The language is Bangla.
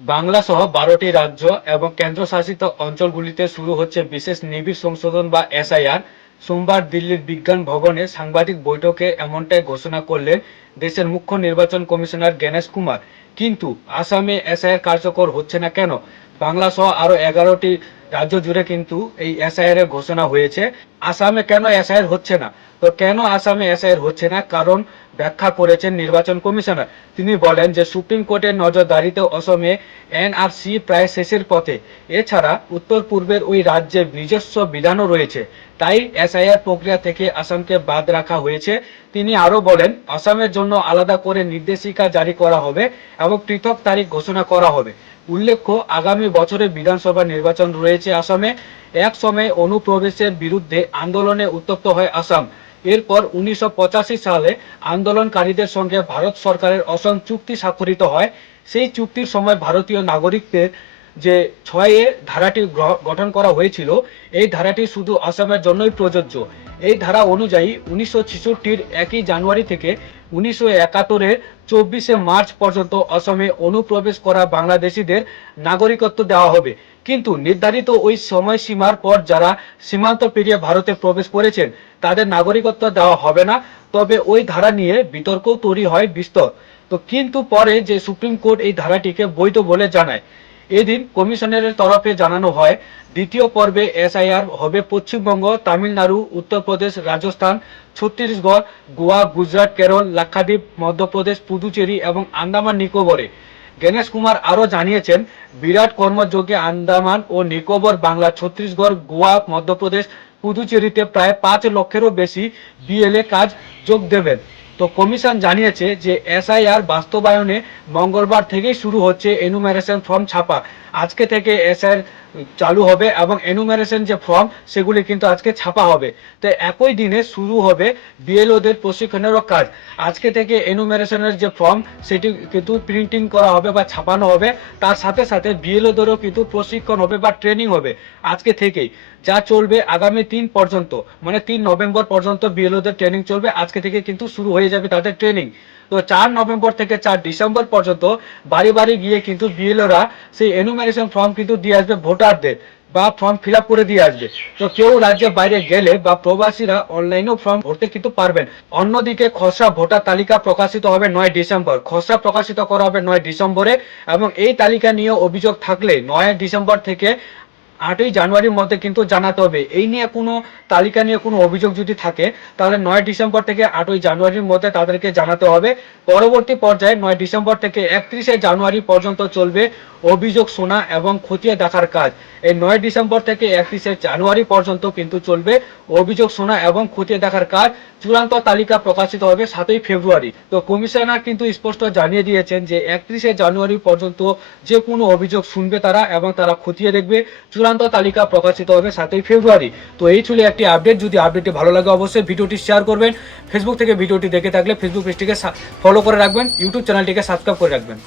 বাংলা সহ ১২টি রাজ্য এবং কেন্দ্রশাসিত অঞ্চলগুলিতে শুরু হচ্ছে বিশেষ নিবিড় সংশোধন বা এসআইআর। সোমবার দিল্লির বিজ্ঞান ভবনে সাংবাদিক বৈঠকে এমনটাই ঘোষণা করলেন দেশের মুখ্য নির্বাচন কমিশনার জ্ঞানেশ কুমার। কিন্তু আসামে এসআইআর কার্যকর হচ্ছে না কেন? বাংলা সহ আরো ১১টি রাজ্য জুড়ে কিন্তু এই এসআইআর এর ঘোষণা হয়েছে। আসামে কেন এসআইআর হচ্ছে না? তো কেন আসামে এসআইআর হচ্ছে না, কারণ ব্যাখ্যা করেছেন নির্বাচন কমিশনার। তিনি বলেন যে সুপ্রিম কোর্টের নজরদারিতে অসমে এনআরসি প্রায় শেষের পথে। এছাড়া উত্তর পূর্বের ওই রাজ্যের নিজস্ব বিধানও রয়েছে, তাই এসআইআর প্রক্রিয়া থেকে আসামকে বাদ রাখা হয়েছে। তিনি আরো বলেন, আসামের জন্য আলাদা করে নির্দেশিকা জারি করা হবে এবং পৃথক তারিখ ঘোষণা করা হবে। উল্লেখ্য, আগামী বছরে বিধানসভা নির্বাচন রয়েছে আসামে। এক সময় অনুপ্রবেশের বিরুদ্ধে আন্দোলনে উত্তপ্ত হয় আসাম। এরপর ১৯৮৫ সালে আন্দোলনকারীদের সঙ্গে ভারত সরকারের অসম চুক্তি স্বাক্ষরিত হয়। সেই চুক্তির সময় ভারতীয় নাগরিকদের যে ৬ ধারাটি গঠন করা হয়েছিল, এই ধারাটি শুধু আসামের জন্যই প্রযোজ্য। এই ধারা অনুযায়ী ১৯৬৬-র ১ জানুয়ারি থেকে ১৯৭১-এর ২৪শে মার্চ পর্যন্ত অসমে অনুপ্রবেশ করা বাংলাদেশিদের নাগরিকত্ব দেওয়া হবে। কিন্তু নির্ধারিত ওই সময়সীমার পর যারা সীমান্ত পেরিয়ে ভারতে প্রবেশ করেছেন তাদের নাগরিকত্ব দেওয়া হবে না। তবে ওই ধারা নিয়ে বিতর্ক তৈরি হয় বিস্তর। তো কিন্তু পরে যে সুপ্রিম কোর্ট এই ধারাটিকে বৈধ বলে জানায়। এদিন কমিশনারের তরফে জানানো হয়, দ্বিতীয় পর্বে এসআইআর হবে পশ্চিমবঙ্গ, তামিলনাড়ু, উত্তরপ্রদেশ, রাজস্থান, ছত্তিশগড়, গোয়া, গুজরাট, কেরল, লাক্ষাদ্বীপ, মধ্যপ্রদেশ, পুদুচেরি এবং আন্দামান নিকোবরে। গণেশ কুমার আরো জানিয়েছেন, বিরাট কর্মযজ্ঞে আন্দামান ও নিকোবর, বাংলা, ছত্তিশগড়, গোয়া, মধ্যপ্রদেশ, পুদুচেরিতে প্রায় ৫ লক্ষেরও বেশি বিএলএ কাজ যোগ দেবেন। তো কমিশন জানিয়েছে যে এসআইআর বাস্তবায়নে মঙ্গলবার থেকেই শুরু হচ্ছে এনুমারেশন ফর্ম ছাপা। আজকে থেকে এসআইআর চালু হবে এবং এনুমারেশন যে ফর্ম সেগুলি কিন্তু আজকে ছাপা হবে। তো একই দিনে শুরু হবে বিএলওদের প্রশিক্ষণেরও কাজ। আজকে থেকে এনুমারেশনের যে ফর্ম সেটি কিন্তু প্রিন্টিং করা হবে বা ছাপানো হবে। তার সাথে সাথে বিএলওদেরও কিন্তু প্রশিক্ষণ হবে বা ট্রেনিং হবে আজকে থেকেই, যা চলবে আগামী ৩ পর্যন্ত, মানে ৩ নভেম্বর পর্যন্ত বিএলওদের ট্রেনিং চলবে। আজকে থেকে কিন্তু শুরু হয়ে যাবে তাদের ট্রেনিং। তো ৪ নভেম্বর থেকে ৪ ডিসেম্বর পর্যন্ত বাড়ি বাড়ি গিয়ে কিন্তু বিএলওরা সেই এনুমারেশন ফর্ম কিন্তু দিয়ে আসবে ভোটারদের, বা ফর্ম ফিল আপ করে দিয়ে আসবে। তো কেউ রাজ্যের বাইরে গেলে বা প্রবাসীরা অনলাইনেও ফর্ম ভরতে কিন্তু পারবেন। অন্যদিকে খসড়া ভোটার তালিকা প্রকাশিত হবে ৯ ডিসেম্বর। খসড়া প্রকাশিত করা হবে ৯ ডিসেম্বরে এবং এই তালিকা নিয়ে অভিযোগ থাকলে ৯ ডিসেম্বর থেকে ৮ই জানুয়ারির মধ্যে কিন্তু জানাতে হবে। এই নিয়ে কোনো তালিকা নিয়ে কোনো অভিযোগ যদি থাকে তাহলে ৯ ডিসেম্বর থেকে ৮ই জানুয়ারির মধ্যে তাদেরকে জানাতে হবে। পরবর্তী পর্যায়ে ৯ ডিসেম্বর থেকে ৩১শে জানুয়ারি পর্যন্ত চলবে অভিযোগ শোনা এবং খতিয়ে দেখার কাজ। এই ৯ ডিসেম্বর থেকে ৩১শে জানুয়ারি পর্যন্ত কিন্তু চলবে অভিযোগ শোনা এবং খতিয়ে দেখার কাজ। চূড়ান্ত তালিকা প্রকাশিত হবে ৭ই ফেব্রুয়ারি। তো কমিশনার কিন্তু স্পষ্ট জানিয়ে দিয়েছেন যে ৩১শে জানুয়ারি পর্যন্ত যে কোনো অভিযোগ শুনবে তারা এবং তারা খতিয়ে দেখবে। চূড়ান্ত তালিকা প্রকাশিত হবে ৭ই ফেব্রুয়ারি। তো এই ছিল একটি আপডেট। যদি আপডেটটি ভালো লাগে অবশ্যই ভিডিওটি শেয়ার করবেন। ফেসবুক থেকে ভিডিওটি দেখে থাকলে ফেসবুক পেজটিকে ফলো করে রাখবেন, ইউটিউব চ্যানেলটিকে সাবস্ক্রাইব করে রাখবেন।